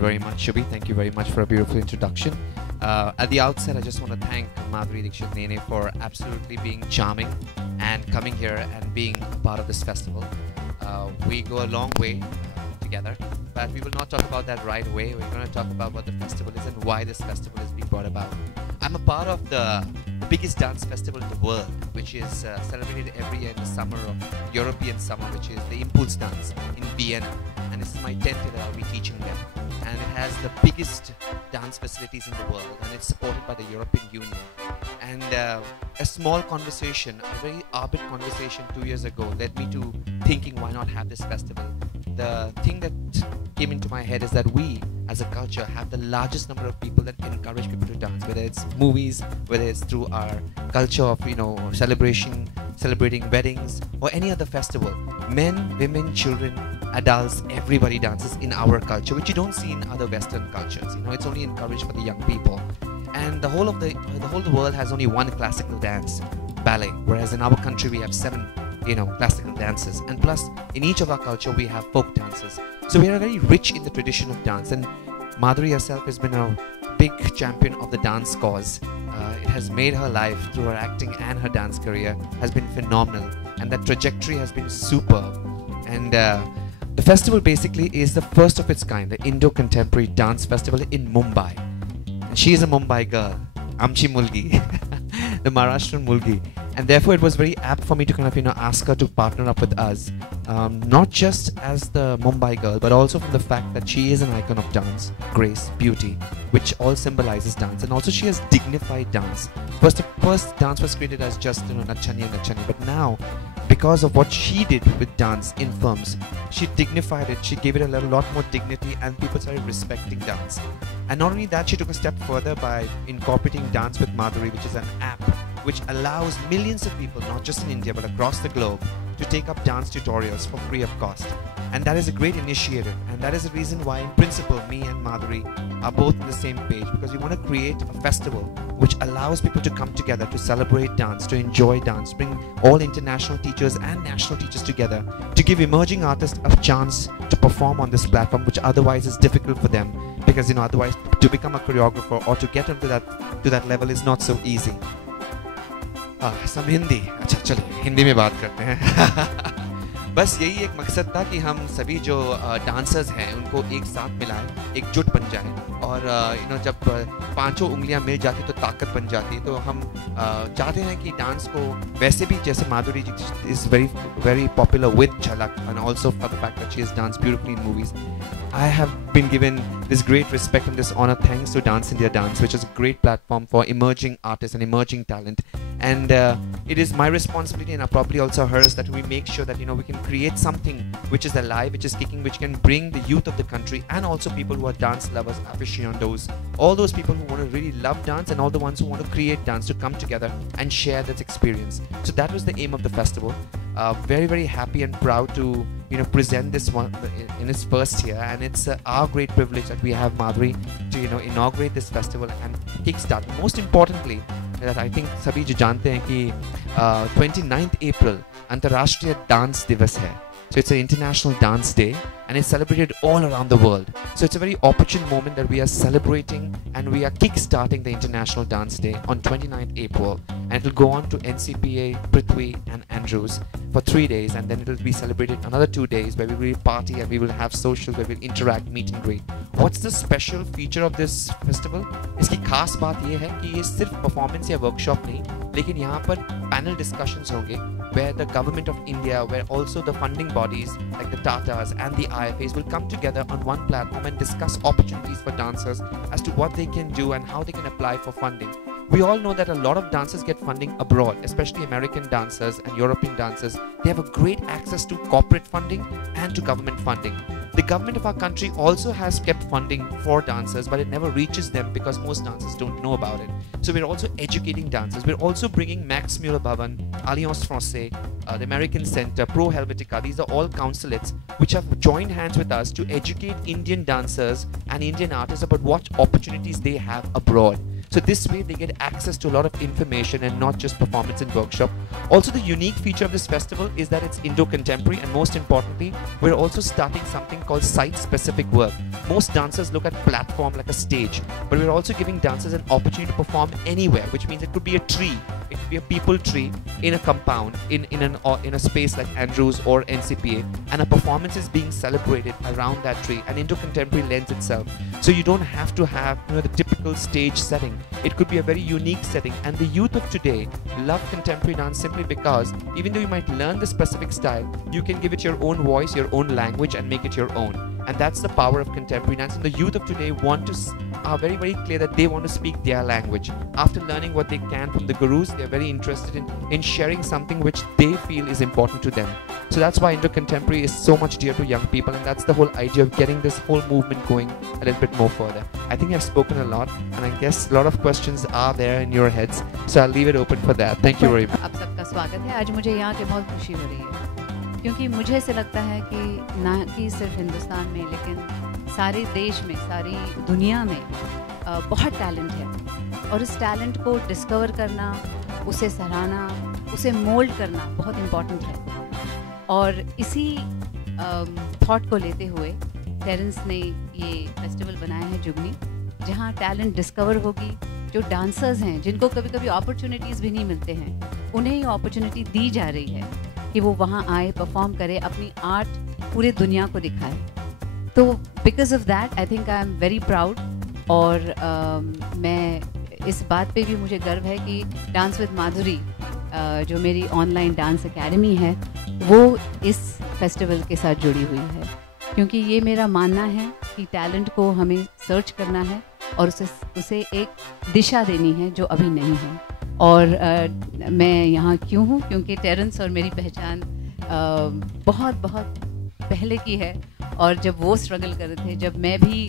you very much, Shubhi. Thank you very much for a beautiful introduction. At the outset, I just want to thank Madhuri Dixit Nene for absolutely being charming and coming here and being a part of this festival. We go a long way together, but we will not talk about that right away. We're going to talk about what the festival is and why this festival is being brought about. I'm a part of the biggest dance festival in the world, which is celebrated every year in the summer of European summer, which is the Impulse Dance in Vienna. And this is my 10th year that I'll be teaching them. And it has the biggest dance facilities in the world, and it's supported by the European Union. And a small conversation, a very arbit conversation 2 years ago led me to thinking, why not have this festival? The thing that came into my head is that we as a culture have the largest number of people that encourage people to dance, whether it's movies, whether it's through our culture of celebrating weddings or any other festival. Men, women, children, adults, everybody dances in our culture, which you don't see in other Western cultures. It's only encouraged for the young people. And the whole of the world has only one classical dance, ballet, whereas in our country we have 7 classical dances, and plus in each of our culture we have folk dances. So we are very rich in the tradition of dance, and Madhuri herself has been a big champion of the dance cause. It has made her life through her acting and her dance career has been phenomenal, and that trajectory has been superb. And the festival basically is the first of its kind, the Indo-Contemporary Dance Festival in Mumbai. And she is a Mumbai girl, Amchi Mulgi, the Maharashtrian Mulgi. And therefore it was very apt for me to ask her to partner up with us, not just as the Mumbai girl, but also from the fact that she is an icon of dance, grace, beauty, which all symbolizes dance. And also she has dignified dance. First dance was created as just Nachani and Nachani, but now because of what she did with dance in films, she dignified it, she gave it a lot more dignity, and people started respecting dance. And not only that, she took a step further by incorporating Dance with Madhuri, which is an app which allows millions of people, not just in India but across the globe, to take up dance tutorials for free of cost. And that is a great initiative, and that is the reason why in principle me and Madhuri are both on the same page, because we want to create a festival which allows people to come together to celebrate dance, to enjoy dance, bring all international teachers and national teachers together to give emerging artists a chance to perform on this platform, which otherwise is difficult for them, because otherwise to become a choreographer or to get into that level is not so easy. सब हिंदी, अच्छा चलिए हिंदी में बात करते हैं। बस यही एक मकसद था कि हम सभी जो डांसर्स हैं उनको एक साथ मिलाएं, एकजुट बन जाएं, और जब 5 उंगलियां मिल जाती तो ताकत बन जाती है। तो हम चाहते हैं कि डांस को वैसे भी, जैसे माधुरी जी is very popular with Jhalak, and also for the fact that she has danced beautifully in movies. I have been given this great respect and this honor thanks to Dance India Dance, which is a great platform for emerging artists and emerging talent. And it is my responsibility, and probably also hers, that we make sure that we can create something which is alive, which is kicking, which can bring the youth of the country and also people who are dance lovers, aficionados, all those people who want to really love dance, and all the ones who want to create dance to come together and share this experience. So that was the aim of the festival. Very, very happy and proud to present this one in its first year, and it's our great privilege that we have Madhuri to inaugurate this festival and kickstart. Most importantly, that I think सभी जो जानते हैं कि 29th April अंतर्राष्ट्रीय dance दिवस है. So it's an international dance day, and it's celebrated all around the world. So it's a very opportune moment that we are celebrating, and we are kick-starting the International Dance Day on 29th April. And it will go on to NCPA, Prithvi and Andrews for 3 days, and then it will be celebrated another 2 days where we will party and we will have socials, where we'll interact, meet and greet. What's the special feature of this festival? इसकी खास बात ये है कि ये सिर्फ performance या workshop नहीं, लेकिन यहाँ पर पैनल डिस्कशंस होंगे where the government of India, where also the funding bodies like the Tatas and the IFAs will come together on one platform and discuss opportunities for dancers as to what they can do and how they can apply for funding. We all know that a lot of dancers get funding abroad, especially American dancers and European dancers. They have a great access to corporate funding and to government funding. The government of our country also has kept funding for dancers, but it never reaches them because most dancers don't know about it. So we're also educating dancers. We're also bringing Max Muller Bhavan, Alliance Francaise, the American Center, Pro Helvetica. These are all consulates which have joined hands with us to educate Indian dancers and Indian artists about what opportunities they have abroad. So this way they get access to a lot of information and not just performance and workshop. Also, the unique feature of this festival is that it's Indo-contemporary, and most importantly, we're also starting something called site-specific work. Most dancers look at platform like a stage, but we're also giving dancers an opportunity to perform anywhere, which means it could be a tree, it could be a people tree in a compound, in a space like Andrews or NCPA, and a performance is being celebrated around that tree. And Indo-contemporary lends itself, so you don't have to have the typical stage setting. It could be a very unique setting, and the youth of today love contemporary dance simply because even though you might learn the specific style, you can give it your own voice, your own language, and make it your own. And that's the power of contemporary dance. And the youth of today are very, very clear that they want to speak their language. After learning what they can from the gurus, they're very interested in sharing something which they feel is important to them. So that's why Indo-contemporary is so much dear to young people, and that's the whole idea of getting this whole movement going a little bit more further. I think I've spoken a lot, and I guess a lot of questions are there in your heads, so I'll leave it open for that. Thank you very much. आप सबका स्वागत है। आज मुझे यहाँ के बहुत खुशी हो रही है, क्योंकि मुझे ऐसे लगता है कि ना कि सिर्फ हिंदुस्तान में, लेकिन सारे देश में, सारी दुनिया में बहुत टैलेंट है, और इस टैलेंट को डिस्कवर करना, उसे सराहना, उसे मोल्ड करना बहुत इम्पॉर्टेंट है। और इसी थॉट को लेते हुए टेरेंस ने ये फेस्टिवल बनाया है जुगनी, जहाँ टैलेंट डिस्कवर होगी। जो डांसर्स हैं, जिनको कभी कभी अपॉर्चुनिटीज़ भी नहीं मिलते हैं, उन्हें ये अपॉर्चुनिटी दी जा रही है कि वो वहाँ आए, परफॉर्म करे, अपनी आर्ट पूरे दुनिया को दिखाए। तो because of that I think I am very proud, और मैं इस बात पे भी मुझे गर्व है कि डांस विद माधुरी जो मेरी ऑनलाइन डांस एकेडमी है, वो इस फेस्टिवल के साथ जुड़ी हुई है, क्योंकि ये मेरा मानना है कि टैलेंट को हमें सर्च करना है और उसे एक दिशा देनी है जो अभी नहीं है। और मैं यहाँ क्यों हूँ, क्योंकि टेरेंस और मेरी पहचान बहुत बहुत पहले की है, और जब वो स्ट्रगल कर रहे थे, जब मैं भी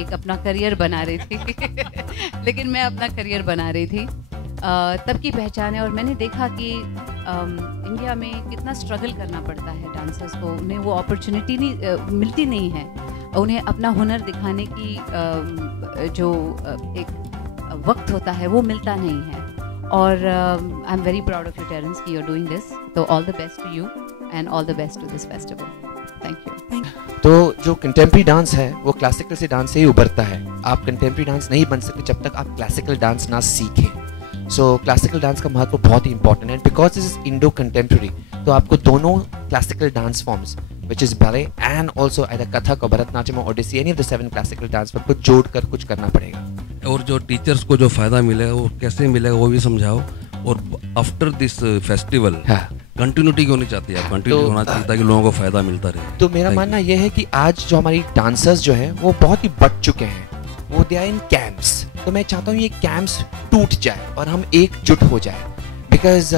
एक अपना करियर बना रही थी लेकिन मैं अपना करियर बना रही थी, तब की पहचान है। और मैंने देखा कि इंडिया में कितना स्ट्रगल करना पड़ता है डांसर्स को, उन्हें वो अपॉर्चुनिटी मिलती नहीं है, उन्हें अपना हुनर दिखाने की जो एक वक्त होता है वो मिलता नहीं है। और I am very proud of you Terence कि यू आर डूइंग दिस, तो all the best to you and all the best to this festival. Thank you. तो जो कंटेम्प्रेरी डांस है वो क्लासिकल से डांस से ही उभरता है। आप कंटेम्प्रेरी डांस नहीं बन सकते जब तक आप क्लासिकल डांस ना सीखें। सो क्लासिकल डांस का महत्व बहुत ही इंपॉर्टेंट है, because this is Indo contemporary, तो आपको दोनों classical dance forms which is ballet and also either Kathak or Bharatanatyam or Odissi, any of the 7 classical dance forms को जोड़कर कुछ करना पड़ेगा। और जो टीचर्स को जो फायदा मिलेगा वो कैसे मिलेगा वो भी समझाओ। और आफ्टर दिस फेस्टिवल कंटिन्यूटी क्यों नहीं चाहती आप? कंटिन्यू होना चाहता है कि लोगों को फायदा मिलता रहे। तो मेरा मानना यह है कि आज जो हमारी डांसर्स जो हैं वो बहुत ही बढ़ चुके हैं, वो दे आर इन कैंप्स। तो मैं चाहता हूँ ये कैंप्स टूट जाए और हम एकजुट हो जाए, बिकॉज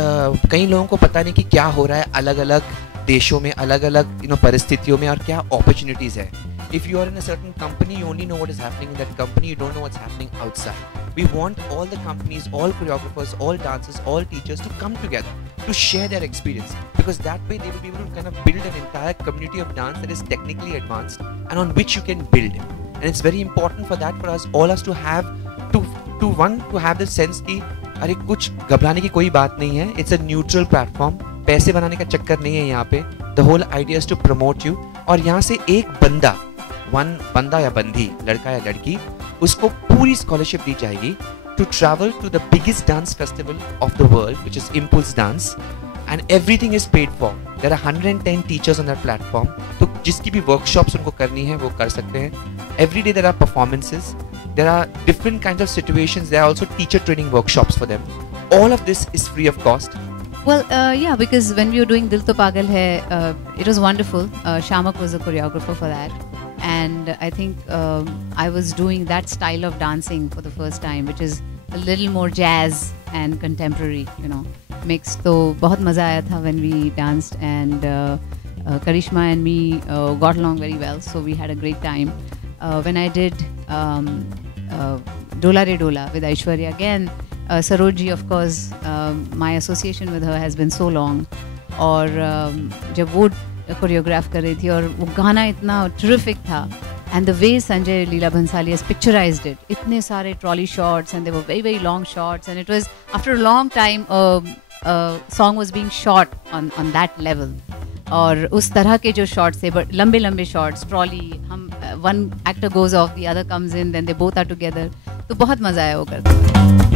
कई लोगों को पता नहीं कि क्या हो रहा है अलग अलग देशों में, अलग अलग परिस्थितियों में, और क्या अपॉर्चुनिटीज है। If you are in a certain company, you only know what is happening in that company, you don't know what's happening outside. We want all the companies, all choreographers, all dancers, all teachers to come together to share their experience, because that way they will be able to kind of build an entire community of dance that is technically advanced and on which you can build. And it's very important for that, for us all us to have to have the sense कि अरे कुछ घबराने की कोई बात नहीं है, it's a neutral platform, पैसे बनाने का चक्कर नहीं है यहाँ पे। The whole idea is to promote you, और यहाँ से एक बंदा या बंदी, लड़का या लड़की, उसको पूरी स्कॉलरशिप दी जाएगी to travel to the biggest dance festival of the world, which is Impulse Dance, and everything is paid for. There are 110 teachers on that platform, तो जिसकी भी workshops उनको करनी है वो कर सकते हैं। Every day there are performances, there are different kinds of situations, there are also teacher training workshops for them. All of this is free of cost. Well, yeah, because when we were doing Dil To Pagal Hai, it was wonderful. Shamak was a choreographer for that. And I think I was doing that style of dancing for the first time, which is a little more jazz and contemporary, mixed. So बहुत मज़ा आया था when we danced, and Karishma and me got along very well, so we had a great time. When I did Dola Re Dola with Aishwarya, again Saroji, of course, my association with her has been so long, और जब वो choreograph कर रही थी और वो गाना इतना terrific था, and the way Sanjay Leela Bhansali has picturized it, itne sare trolley shots and they were very very long shots, and it was after a long time a song was being shot on that level. और उस तरह के जो shots थे, लंबे लंबे shots, trolley, हम one actor goes off, the other comes in, then they both are together, तो बहुत मज़ा आया वो करते।